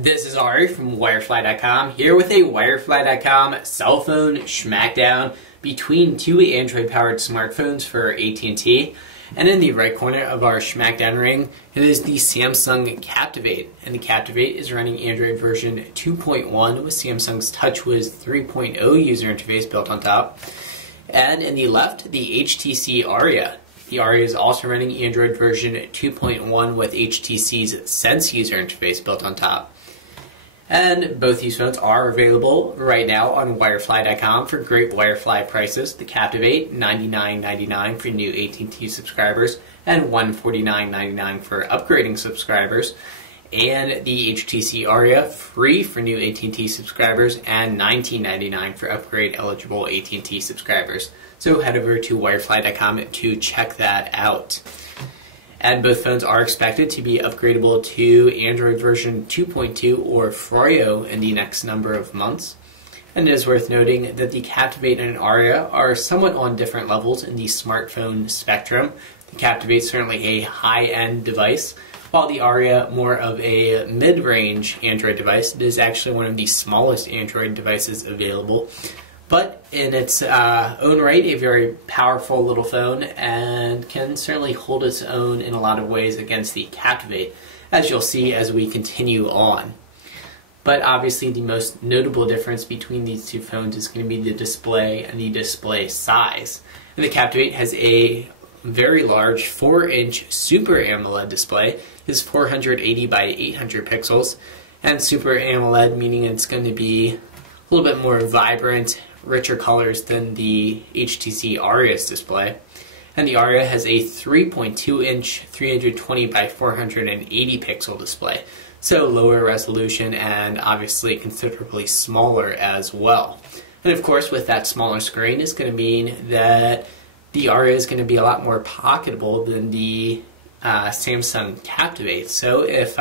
This is Aria from Wirefly.com, here with a Wirefly.com cell phone Schmackdown between two Android-powered smartphones for AT&T. And in the right corner of our Schmackdown ring, it is the Samsung Captivate. And the Captivate is running Android version 2.1 with Samsung's TouchWiz 3.0 user interface built on top. And in the left, the HTC Aria. The Aria is also running Android version 2.1 with HTC's Sense user interface built on top. And both these phones are available right now on Wirefly.com for great Wirefly prices. The Captivate, $99.99 for new AT&T subscribers and $149.99 for upgrading subscribers. And the HTC Aria, free for new AT&T subscribers and $19.99 for upgrade-eligible AT&T subscribers. So head over to Wirefly.com to check that out. And both phones are expected to be upgradable to Android version 2.2 or Froyo in the next number of months. And it is worth noting that the Captivate and Aria are somewhat on different levels in the smartphone spectrum. The Captivate is certainly a high-end device, while the Aria more of a mid-range Android device. It is actually one of the smallest Android devices available, but in its own right, a very powerful little phone and can certainly hold its own in a lot of ways against the Captivate, as you'll see as we continue on. But obviously the most notable difference between these two phones is going to be the display and the display size. And the Captivate has a very large 4-inch Super AMOLED display. It is 480 by 800 pixels, and Super AMOLED meaning it's going to be a little bit more vibrant, richer colors than the HTC Aria's display. And the Aria has a 3.2-inch 320 by 480 pixel display, so lower resolution and obviously considerably smaller as well. And of course, with that smaller screen, it's going to mean that the Aria is going to be a lot more pocketable than the Samsung Captivate. So if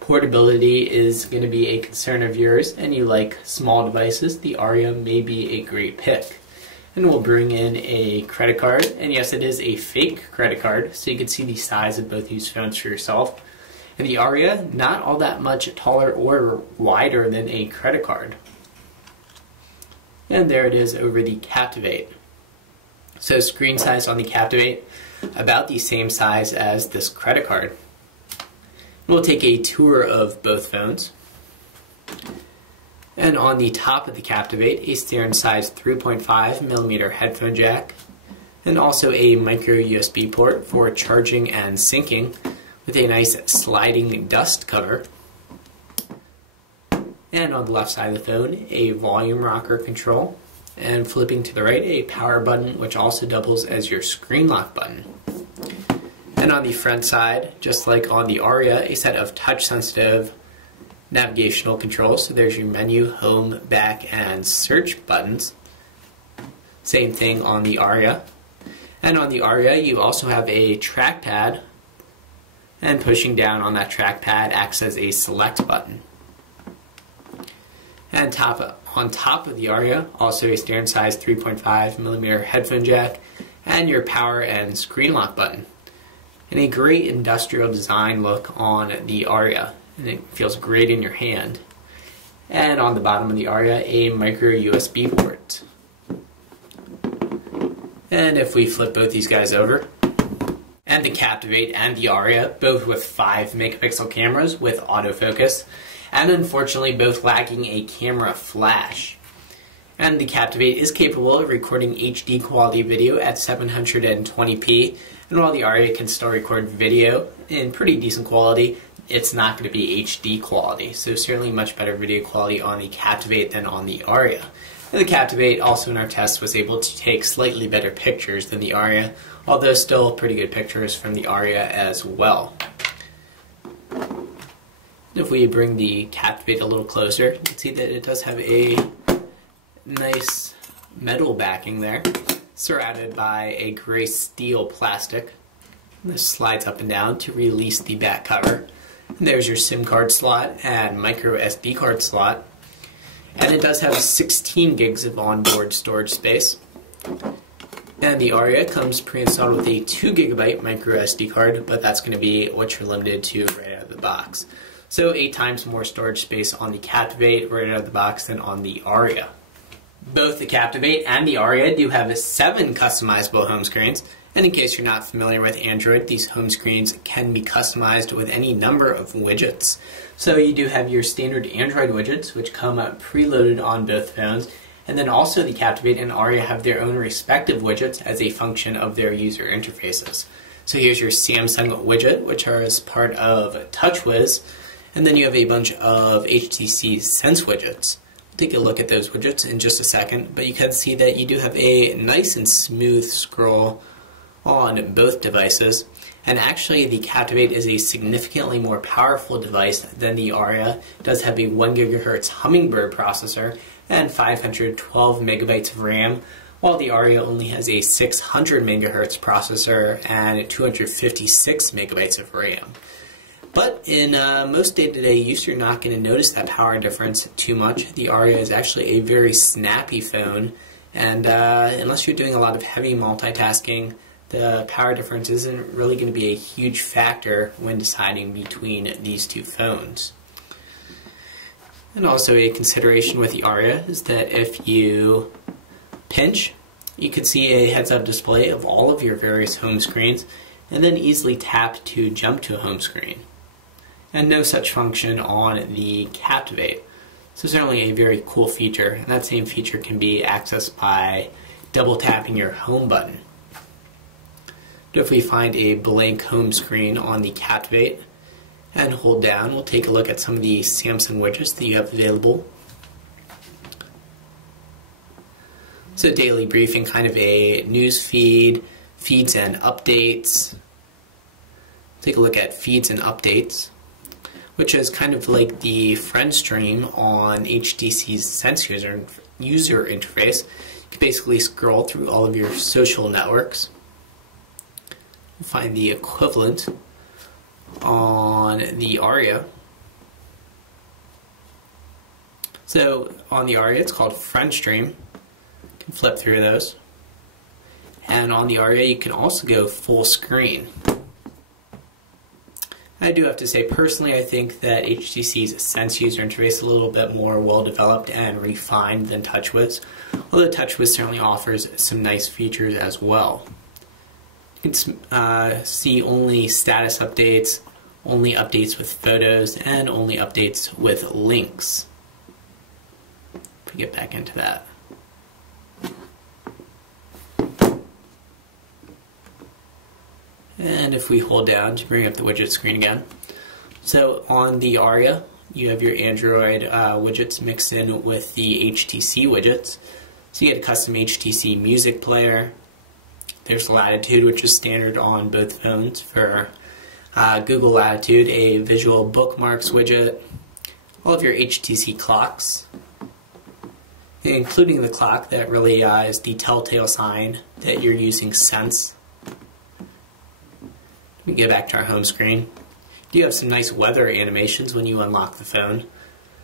portability is going to be a concern of yours and you like small devices, the Aria may be a great pick. And we'll bring in a credit card, and yes, it is a fake credit card, so you can see the size of both these phones for yourself. And the Aria, not all that much taller or wider than a credit card. And there it is over the Captivate. So screen size on the Captivate, about the same size as this credit card. We'll take a tour of both phones. And on the top of the Captivate, a standard size 3.5mm headphone jack, and also a micro USB port for charging and syncing with a nice sliding dust cover. And on the left side of the phone, a volume rocker control, and flipping to the right, a power button which also doubles as your screen lock button. And on the front side, just like on the Aria, a set of touch-sensitive navigational controls. So there's your menu, home, back, and search buttons. Same thing on the Aria. And on the Aria, you also have a trackpad, and pushing down on that trackpad acts as a select button. And on top of the Aria, also a standard size 3.5mm headphone jack, and your power and screen lock button. And a great industrial design look on the Aria, and it feels great in your hand. And on the bottom of the Aria, a micro USB port. And if we flip both these guys over, and the Captivate and the Aria, both with 5-megapixel cameras with autofocus, and unfortunately both lacking a camera flash. And the Captivate is capable of recording HD quality video at 720p, and while the Aria can still record video in pretty decent quality, it's not going to be HD quality, so certainly much better video quality on the Captivate than on the Aria. And the Captivate also in our test was able to take slightly better pictures than the Aria, although still pretty good pictures from the Aria as well. If we bring the Captivate a little closer, you can see that it does have a nice metal backing there, surrounded by a gray steel plastic. This slides up and down to release the back cover. And there's your SIM card slot and micro SD card slot. And it does have 16 gigs of onboard storage space. And the Aria comes pre-installed with a 2GB micro SD card, but that's going to be what you're limited to right out of the box. So 8 times more storage space on the Captivate right out of the box than on the Aria. Both the Captivate and the Aria do have 7 customizable home screens, and in case you're not familiar with Android, these home screens can be customized with any number of widgets. So you do have your standard Android widgets, which come preloaded on both phones, and then also the Captivate and Aria have their own respective widgets as a function of their user interfaces. So here's your Samsung widget, which are as part of TouchWiz, and then you have a bunch of HTC Sense widgets. Take a look at those widgets in just a second, but you can see that you do have a nice and smooth scroll on both devices, and actually the Captivate is a significantly more powerful device than the Aria. It does have a 1 GHz Hummingbird processor and 512 megabytes of RAM, while the Aria only has a 600 megahertz processor and 256 megabytes of RAM. But in most day-to-day use, you're not going to notice that power difference too much. The Aria is actually a very snappy phone, and unless you're doing a lot of heavy multitasking, the power difference isn't really going to be a huge factor when deciding between these two phones. And also a consideration with the Aria is that if you pinch, you can see a heads-up display of all of your various home screens, and then easily tap to jump to a home screen. And no such function on the Captivate. So certainly a very cool feature, and that same feature can be accessed by double tapping your home button. But if we find a blank home screen on the Captivate and hold down, we'll take a look at some of the Samsung widgets that you have available. So daily briefing, kind of a news feed, feeds and updates. Take a look at feeds and updates, which is kind of like the friend stream on HTC's Sense user interface. You can basically scroll through all of your social networks. Find the equivalent on the Aria. So on the Aria, it's called Friend Stream. You can flip through those. And on the Aria, you can also go full screen. I do have to say, personally, I think that HTC's Sense user interface is a little bit more well-developed and refined than TouchWiz, although TouchWiz certainly offers some nice features as well. You can see only status updates, only updates with photos, and only updates with links. If we get back into that. And if we hold down to bring up the widget screen again. So on the Aria, you have your Android widgets mixed in with the HTC widgets. So you get a custom HTC music player. There's Latitude, which is standard on both phones for Google Latitude, a visual bookmarks widget, all of your HTC clocks, including the clock that really is the telltale sign that you're using Sense. We get back to our home screen. You do have some nice weather animations when you unlock the phone.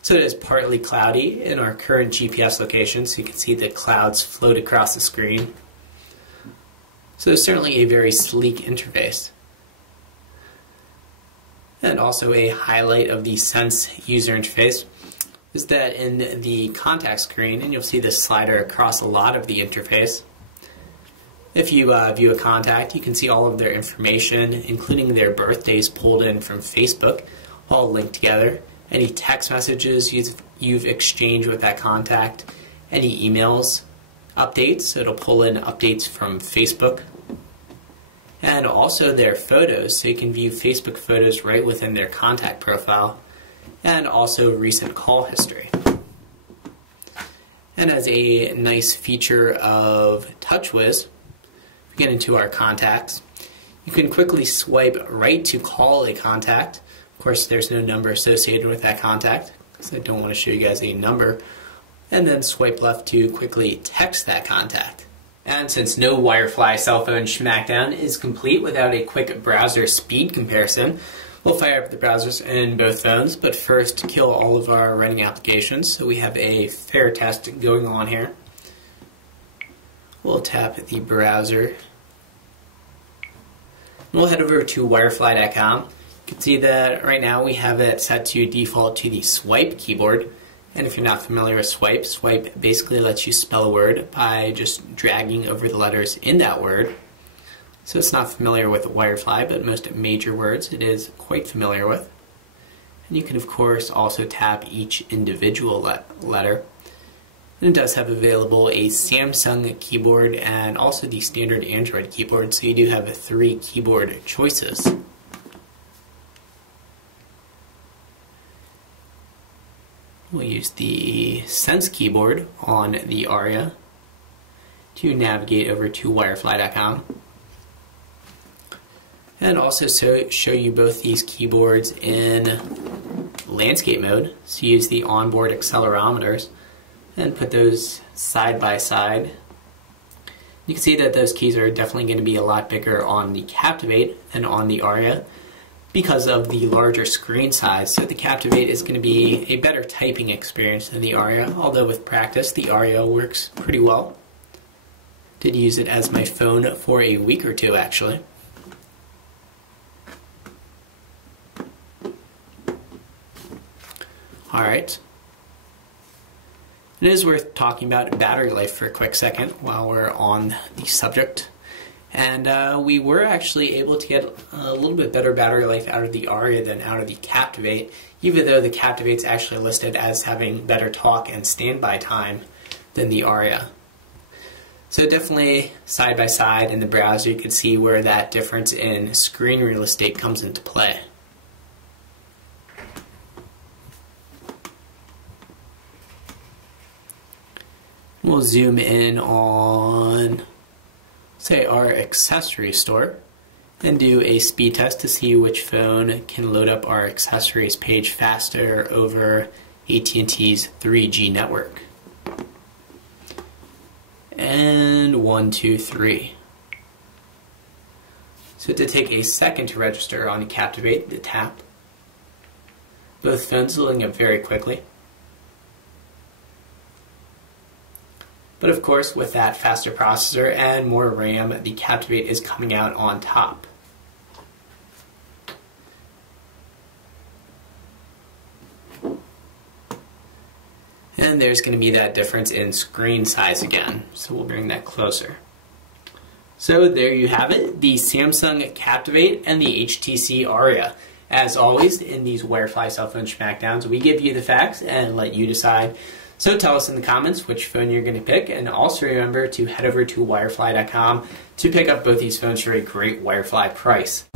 So it is partly cloudy in our current GPS location, so you can see the clouds float across the screen. So it's certainly a very sleek interface. And also a highlight of the Sense user interface is that in the contact screen, and you'll see this slider across a lot of the interface, if you view a contact, you can see all of their information, including their birthdays pulled in from Facebook, all linked together, any text messages you've exchanged with that contact, any emails, updates, so it'll pull in updates from Facebook, and also their photos, so you can view Facebook photos right within their contact profile, and also recent call history. And as a nice feature of TouchWiz, we get into our contacts. You can quickly swipe right to call a contact. Of course, there's no number associated with that contact, because I don't want to show you guys a number. And then swipe left to quickly text that contact. And since no Wirefly cell phone Schmackdown is complete without a quick browser speed comparison, we'll fire up the browsers in both phones, but first kill all of our running applications. So we have a fair test going on here. We'll tap the browser. We'll head over to wirefly.com. You can see that right now we have it set to default to the swipe keyboard. And if you're not familiar with swipe, swipe basically lets you spell a word by just dragging over the letters in that word. So it's not familiar with Wirefly, but most major words it is quite familiar with. And you can of course also tap each individual letter. And it does have available a Samsung keyboard and also the standard Android keyboard, so you do have 3 keyboard choices. We'll use the Sense keyboard on the Aria to navigate over to wirefly.com. And also show you both these keyboards in landscape mode. So use the onboard accelerometers and put those side by side. You can see that those keys are definitely going to be a lot bigger on the Captivate than on the Aria because of the larger screen size. So the Captivate is going to be a better typing experience than the Aria, although with practice the Aria works pretty well. Did use it as my phone for a week or two actually. Alright. It is worth talking about battery life for a quick second while we're on the subject. And we were actually able to get a little bit better battery life out of the Aria than out of the Captivate, even though the Captivate's actually listed as having better talk and standby time than the Aria. So definitely side by side in the browser you can see where that difference in screen real estate comes into play. We'll zoom in on, say, our accessory store and do a speed test to see which phone can load up our accessories page faster over AT&T's 3G network. And 1, 2, 3. So to take a second to register on the Captivate, the tap. Both phones loading up very quickly. But of course, with that faster processor and more RAM, the Captivate is coming out on top. And there's going to be that difference in screen size again, so we'll bring that closer. So there you have it, the Samsung Captivate and the HTC Aria. As always, in these Wirefly cell phone Schmackdowns, we give you the facts and let you decide. So tell us in the comments which phone you're going to pick, and also remember to head over to wirefly.com to pick up both these phones for a great Wirefly price.